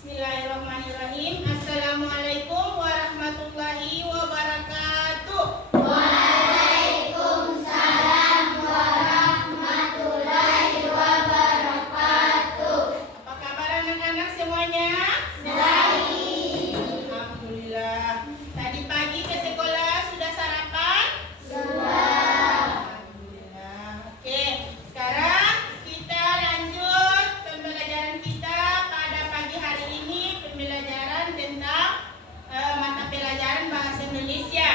Bismillahirrahmanirrahim. Assalamualaikum warahmatullahi wabarakatuh. Waalaikumsalam warahmatullahi wabarakatuh. Apa kabar anak-anak semuanya? Baik. Alhamdulillah. Tadi pagi ke sekolah sudah sarapan? Sudah. Alhamdulillah. Oke, sekarang kita lanjut pembelajaran kita pada pagi hari ini, pembelajaran tentang mata pelajaran bahasa Indonesia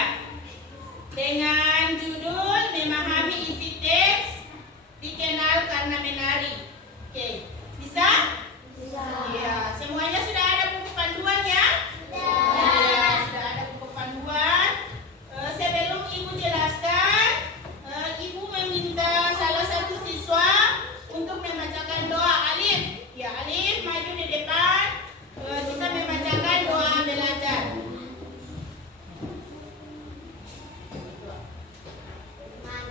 dengan judul memahami isi teks, dikenal karena menari. Oke, bisa? Bisa. Iya, semuanya sudah ada buku panduan ya? Sudah. Ya, sudah ada buku panduan. Sebelum Ibu jelaskan, Ibu meminta salah satu siswa untuk membacakan doa. Alif. Ya, Alif maju di depan. Kita membacakan doa belajar.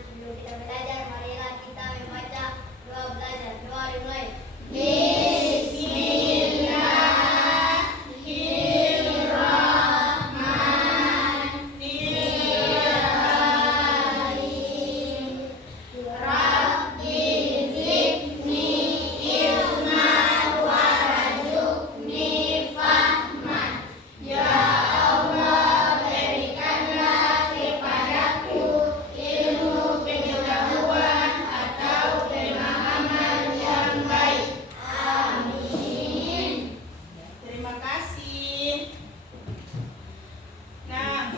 Sebelum kita belajar, marilah kita membaca doa belajar. Doa dimulai. Bismillahirrahmanirrahim. Rabbi zidni ilman warzuqni fahman. Ya Allah, berikanlah kepadaku ilmu pengetahuan atau pemahaman yang baik. Amin. Terima kasih. Nah,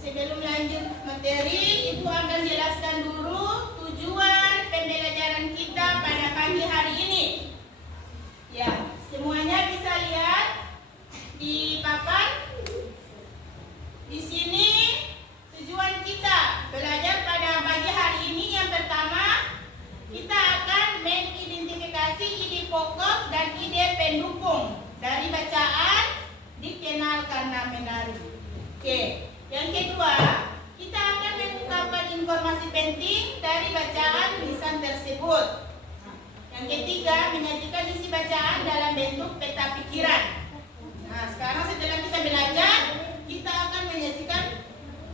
sebelum lanjut materi, Ibu akan jelaskan dulu tujuan pembelajaran kita pada pagi hari ini. Ya, semuanya bisa lihat di papan. Di sini tujuan kita belajar pada pagi hari ini yang pertama, kita akan mengidentifikasi ide pokok dan ide pendukung dari bacaan dikenal karena menari. Oke, yang kedua, kita akan mengungkapkan informasi penting dari bacaan lisan tersebut. Yang ketiga, menyajikan isi bacaan dalam bentuk peta pikiran. Nah, sekarang setelah kita belajar, kita akan menyajikan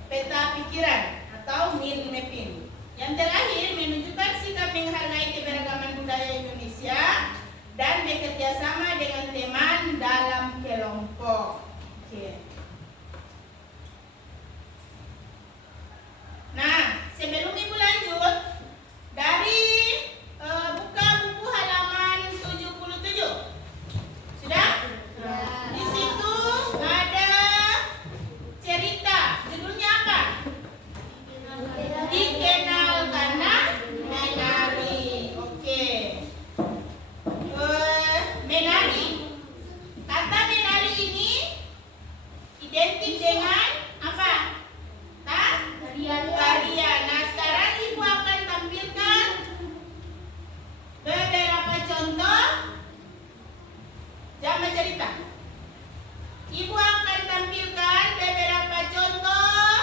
peta pikiran atau mind mapping. Yang terakhir, menunjukkan sikap menghargai keberagaman budaya Indonesia dan bekerja sama dengan teman dalam kelompok. Oke. Nah, sebelum Ibu lanjut, dari buka buku halaman 77. Sudah? Sudah. Di situ ada cerita. Judulnya apa? Dikenal karena menari. Oke. Menari. Kata menari ini identik dengan apa? Tarian. Nah, sekarang Ibu akan tampilkan beberapa contoh zaman cerita. Ibu akan tampilkan beberapa contoh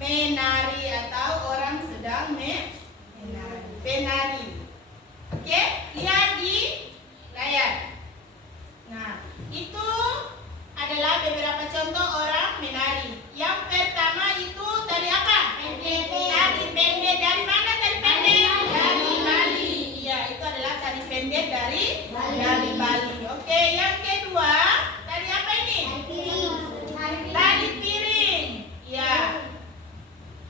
menari atau orang sedang menari. Penari. Oke, lihat di layar. Nah, itu adalah beberapa contoh orang menari. Yang pertama itu tari apa? Tari pendek. Dari mana tari pendek? Dari Bali. Iya, itu adalah tari pendek dari Bali. Oke, yang kedua, tari apa ini? Tari piring. Iya.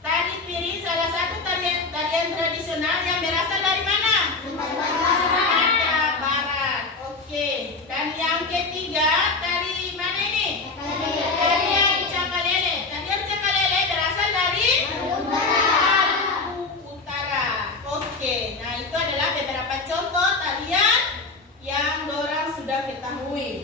Tari piring salah satu tarian tradisional yang berasal dari mana? Sumatera Barat. Oke. Dan yang ketiga, tari mana ini? Tarian Cakalele. Tarian Cakalele berasal dari Maluku Utara. Oke. Nah, itu adalah beberapa contoh tarian yang dorang sudah ketahui.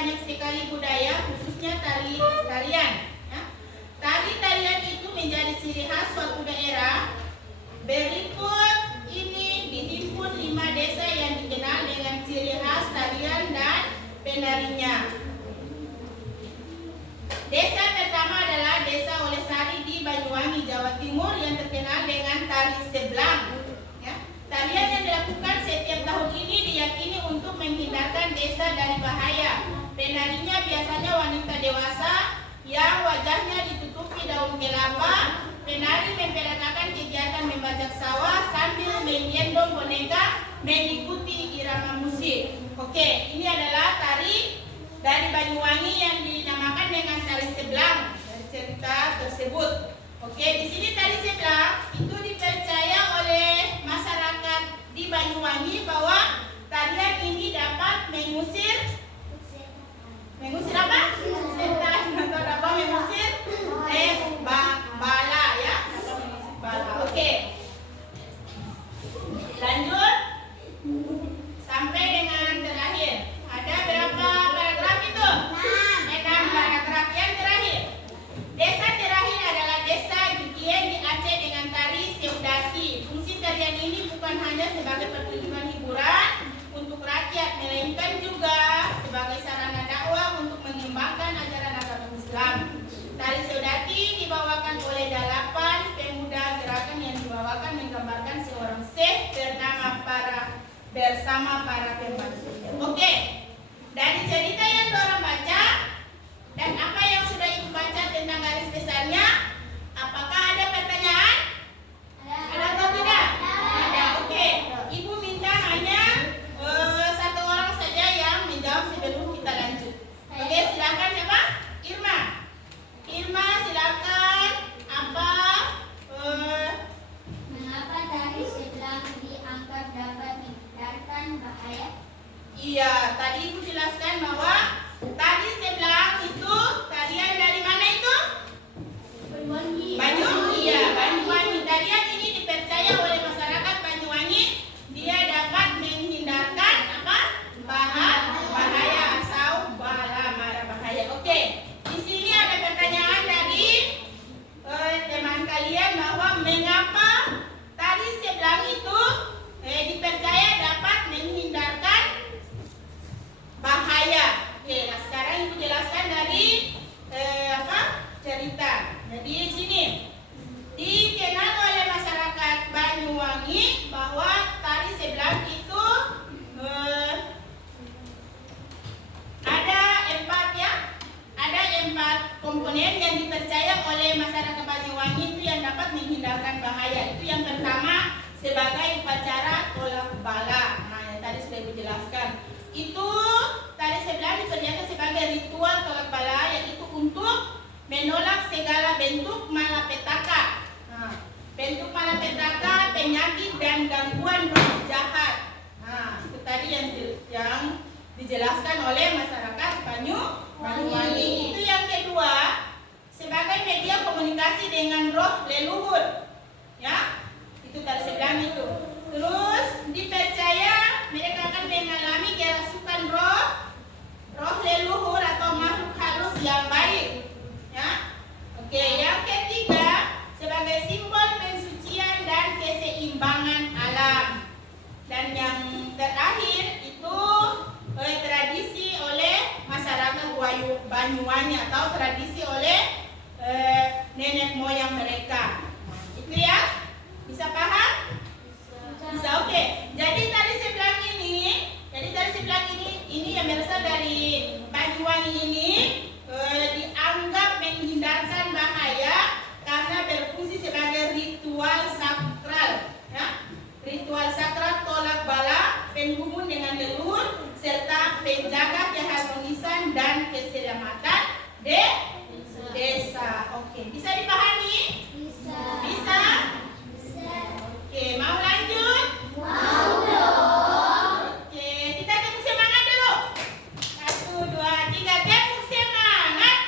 banyak sekali budaya, khususnya tarian. Ya. Tarian itu menjadi ciri khas suatu daerah. Berikut ini dihimpun 5 desa yang dikenal dengan ciri khas tarian dan penarinya. Desa pertama adalah Desa Olesari di Banyuwangi, Jawa Timur yang terkenal dengan tari seblang. Ya. Tarian yang dilakukan setiap tahun ini diyakini untuk menghindarkan desa dari bahaya. Penarinya biasanya wanita dewasa yang wajahnya ditutupi daun kelapa. Penari memperagakan kegiatan membajak sawah sambil menggendong boneka mengikuti irama musik. Oke, ini adalah tari dari Banyuwangi yang dinamakan dengan tari seblang dari cerita tersebut. Oke, di sini tari seblang itu dipercaya oleh masyarakat di Banyuwangi bahwa tarian ini dapat mengusir apa? Setan atau apa mengusir bala ya, dapat mengusir bala. Oke. Lanjut sampai dengan terakhir. Ada berapa paragraf itu? 6 paragraf. Yang terakhir. Desa terakhir adalah Desa Gigien di Aceh dengan tari Seudati. Fungsi tarian ini bukan hanya sebagai pertunjukan hiburan untuk rakyat, melainkan juga sebagai sarana dakwah untuk mengembangkan ajaran agama Islam. Tari Seudati dibawakan oleh 8 pemuda gerakan yang dibawakan menggambarkan seorang syekh bersama para pembantunya. Oke. Dari cerita yang Dora baca dan apa yang sudah Ibu baca tentang garis besarnya, apakah ada pertanyaan? Ada atau tidak? Ada. Oke. Ibu minta hanya 1 orang saja yang menjawab sebelum kita lanjut. Oke, silakan siapa? Irma. Irma, silakan. Apa? Mengapa tari seblang dianggap dapat menghindarkan bahaya? Iya, tadi Ibu jelaskan bahwa tari seblang itu tarian dari mana itu? Banyuwangi. Iya, Banyuwangi. Tarian ini dipercaya oleh masyarakat Banyuwangi dia dapat menghindarkan apa? Bahaya atau bala mara bahaya. Oke. Di sini ada pertanyaan dari teman kalian bahwa mengapa tari seblang itu dipercaya dapat menghindarkan bahaya. Oke, nah sekarang Ibu jelaskan dari cerita. Jadi di sini dikenal oleh masyarakat Banyuwangi bahwa tari seblang itu ada 4 komponen yang dipercaya oleh masyarakat Banyuwangi itu yang dapat menghindarkan bahaya. Itu yang pertama sebagai upacara tolak bala. Nah, yang tadi sudah Ibu jelaskan. Itu tari seblang dipercaya sebagai ritual tolak bala, yaitu untuk menolak segala bentuk malapetaka. Nah, bentuk malapetaka, penyakit dan gangguan roh jahat. Nah, itu tadi yang dijelaskan oleh masyarakat Banyuwangi. Itu yang kedua, sebagai media komunikasi dengan roh leluhur. Ya, itu tari seblang itu. Terus dipercaya mereka akan mengalami kerasukan roh leluhur atau makhluk halus yang baik. Ya. Oke, yang ketiga sebagai simbol pensucian dan keseimbangan alam. Dan yang terakhir itu tradisi oleh masyarakat Banyuwangi atau tradisi oleh nenek moyang mereka. Itu ya? Bisa paham? Bisa, oke. Jadi tari seblang ini yang berasal dari Banyuwangi ini dianggap menghindarkan bahaya karena berfungsi sebagai ritual sakral, ya. Ritual sakral tolak bala, penghubung dengan leluhur serta penjaga keharmonisan dan keselamatan desa. Oke, bisa dipahami? Bisa. Bisa? Oke, mau lanjut? Mau dong. Oke, kita tepuk semangat dulu. 1, 2, 3, tepuk semangat.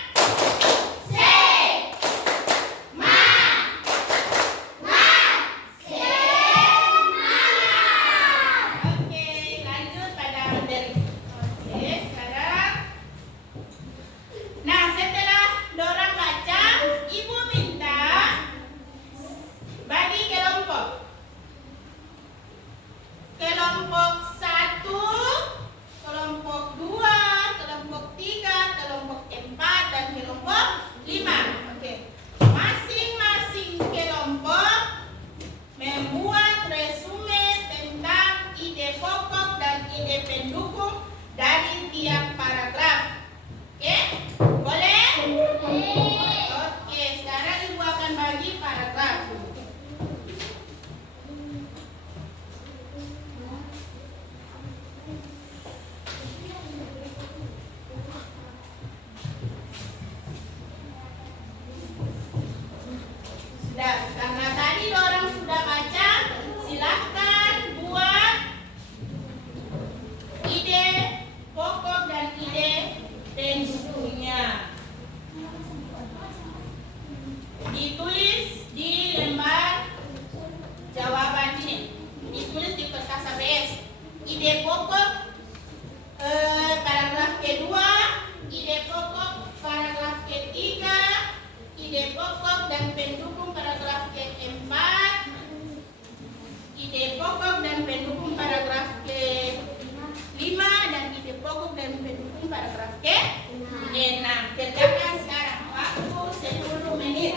pokok dan pendukung paragraf ke-6. Kerjakan sekarang. Waktu 10 menit.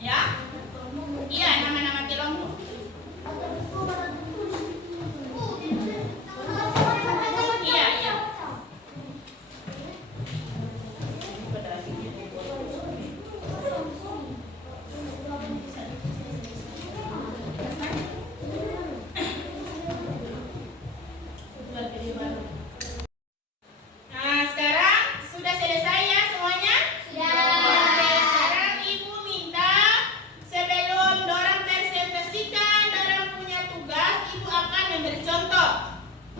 Ya? Iya, nama-nama kelompok. Iya, iya. Nah, sekarang sudah selesai ya semuanya? Oke, sekarang Ibu minta sebelum dorang presentasikan, dorang punya tugas, Ibu akan memberi contoh.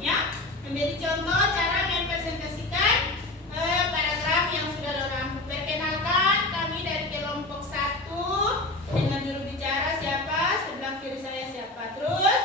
Ya, memberi contoh cara mempresentasikan paragraf yang sudah dorang. Perkenalkan, kami dari kelompok 1 dengan juru bicara siapa, sebelah kiri saya siapa. Terus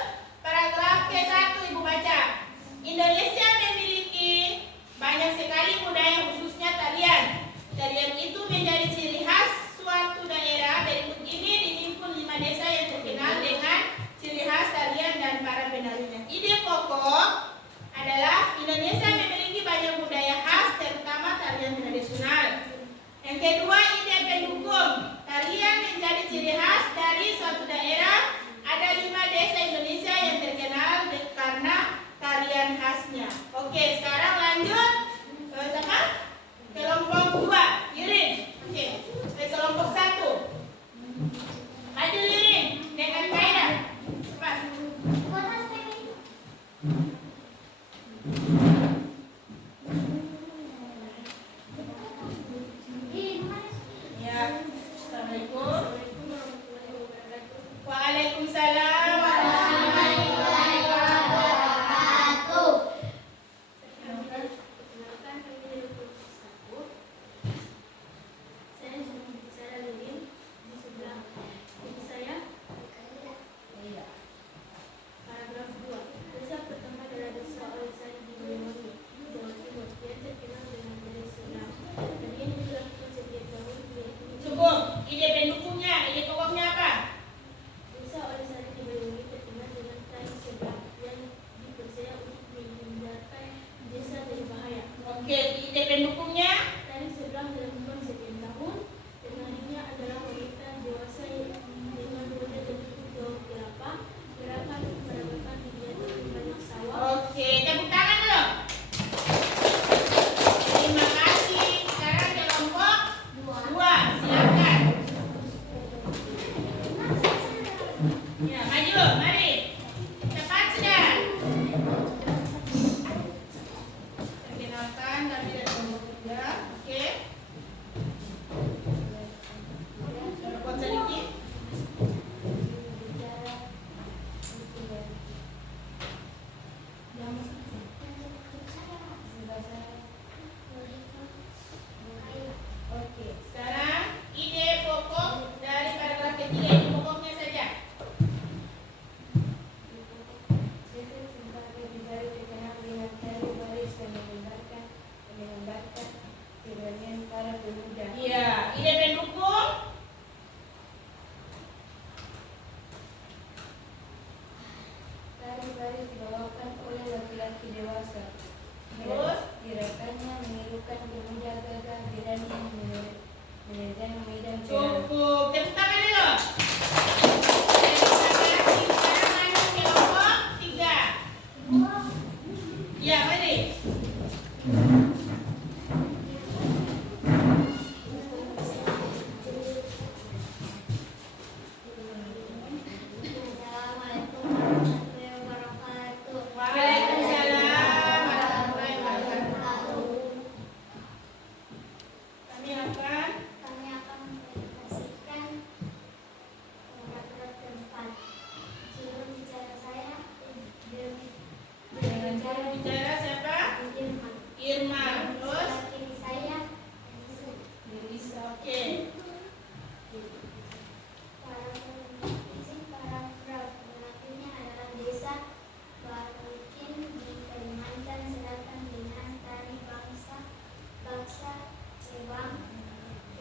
paragraf ke-1 Ibu baca. Indonesia memiliki banyak sekali budaya khususnya tarian. Tarian itu menjadi ciri khas suatu daerah. Berikut ini dihimpun 5 desa yang terkenal dengan ciri khas tarian dan para penarinya. Ide pokok adalah Indonesia memiliki banyak budaya khas, terutama tarian tradisional. Yang kedua, ide pendukung. Tarian menjadi ciri khas dari suatu daerah. Ada 5 desa Indonesia yang terkenal karena tarian khasnya. Oke, sekarang lanjut sama kelompok 2, Irin. Oke, kelompok 1. Maju Irin dengan kaidah. Cepat. Ya. Assalamualaikum. Waalaikumsalam warahmatullahi wabarakatuh. Perkenalkan, kami dari kelompok 1. Saya sedang bicara Lilin. Di sebelah kiri saya paragraf 2. Desa pertama adalah desa Olisan di Banyuwangi, Jawa Timur. Dia terkenal dengan tarian sebelah. Tarian yang dilakukan setiap tahun yaitu Cukup. Ide pendukungnya, ide pokoknya apa? desa Olisan di Banyuwangi terkenal dengan tari sebelah yang dipercaya untuk menghindarkan desa dari bahaya. Oke, ide pendukungnya. Tari sebelah dilakukan setiap tahun. Penarinya adalah wanita dewasa dengan wajah tertutup daun kelapa. Gerakan peranakan digiatkan di banyak sawah. Oke, tepuk tangan dulu. Terima kasih. Sekarang kelompok 2, silakan. Ya, maju, mari. Cepat sudah. Perkenalkan, kami dari kelompok 3. Oke. Kelompok sedikit. Oke, sekarang ide pokok dari paragraf ketiga, ide pokoknya saja. Desa Cempaka di Bali terkenal dengan tari baris dan menggambarkan keberanian para pemuda. Iya, ide pendukung. Tari baris dibawakan oleh laki-laki dewasa. Terus? Gerakannya menirukan pemuda gagah berani yang menerjang medan perang. Cukup. Tepuk tangan dulu. Terima kasih. Sekarang lanjut kelompok 3. Ya, mari. Assalamualaikum warahmatullahi wabarakatuh. Waalaikumsalam warahmatullahi wabarakatuh. Kami akan mempresentasikan paragraf keempat. Juru bicara saya dengan cara bicara siapa? Irman. Irman. Terus? Sebelah kiri saya Lisa. Oke. paragraf berikutnya adalah desa Barukin di Kalimantan Selatan dengan tari bangsa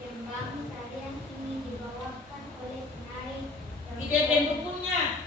Kembang. Tarian ini dibawakan oleh penari Ide pendukungnya.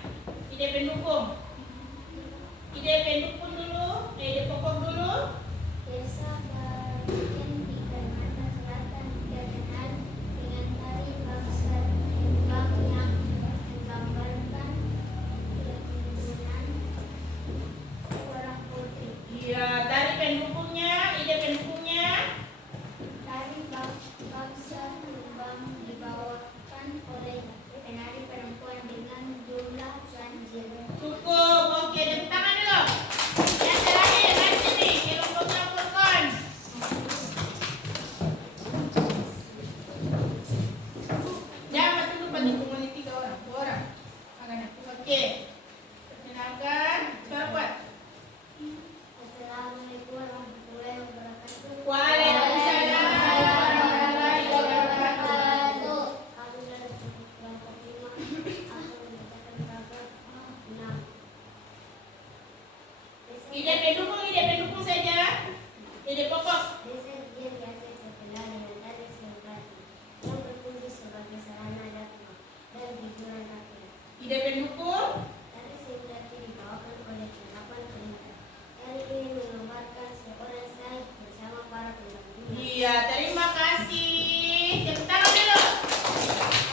Iya, terima kasih. Tepuk tangan dulu.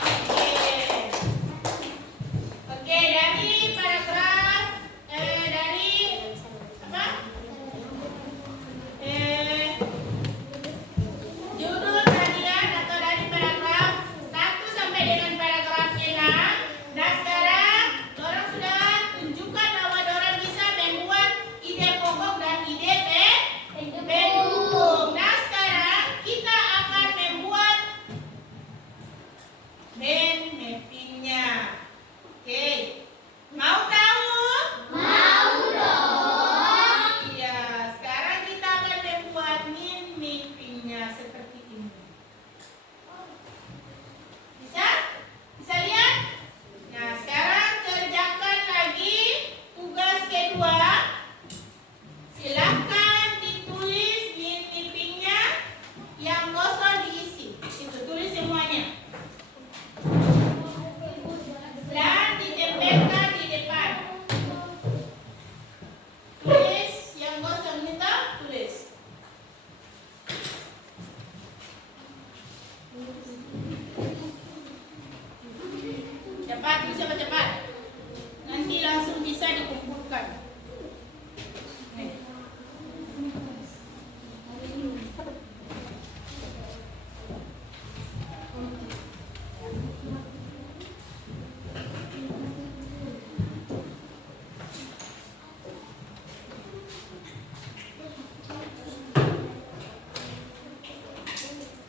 Oke. Oke, dari paragraf dari apa? Judul harian atau dari paragraf 1 sampai dengan paragraf 6. Nah, sekarang dorang sudah tunjukkan bahwa dorang bisa membuat ide pokok dan ide pendukung. Nah, sekarang kita akan membuat mind mappingnya. Oke, mau tahu? Mau dong. Iya, sekarang kita akan membuat mind mappingnya seperti ini. Bisa? Bisa lihat? Nah, sekarang kerjakan lagi tugas kedua. Silakan ditulis mind mappingnya, yang kosong diisi. Itu tulis semuanya. Dan ditempelkan di depan. Tulis yang kosong itu, tulis. Cepat, bisa cepat. Nanti langsung bisa dikumpulkan. Nih.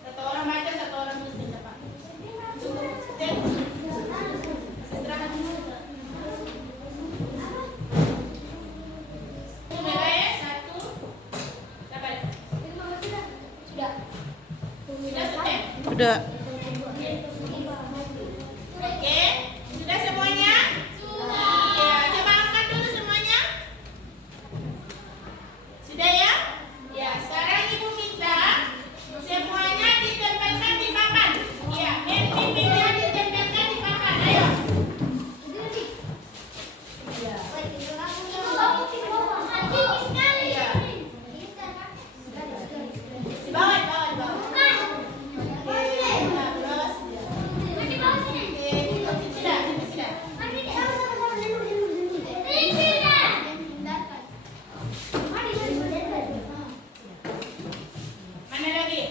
Satu orang baca, satu orang tulis cepat. Istirahat dulu. Sudah ya? Satu. Siapa? Sudah. Sudah Sute? Sudah. Oke. Sudah semuanya? Sudah. Ya, coba angkat dulu semuanya. Sudah ya? Ya, sekarang Ibu minta semuanya ditempelkan di papan. Ya, pimpinnya ditempelkan di papan. Ayo. Ya. Iya. Di bawah, di bawah, di bawah. Oke, nah, di bawah sudah. Oke, sudah, sudah. Mana lagi?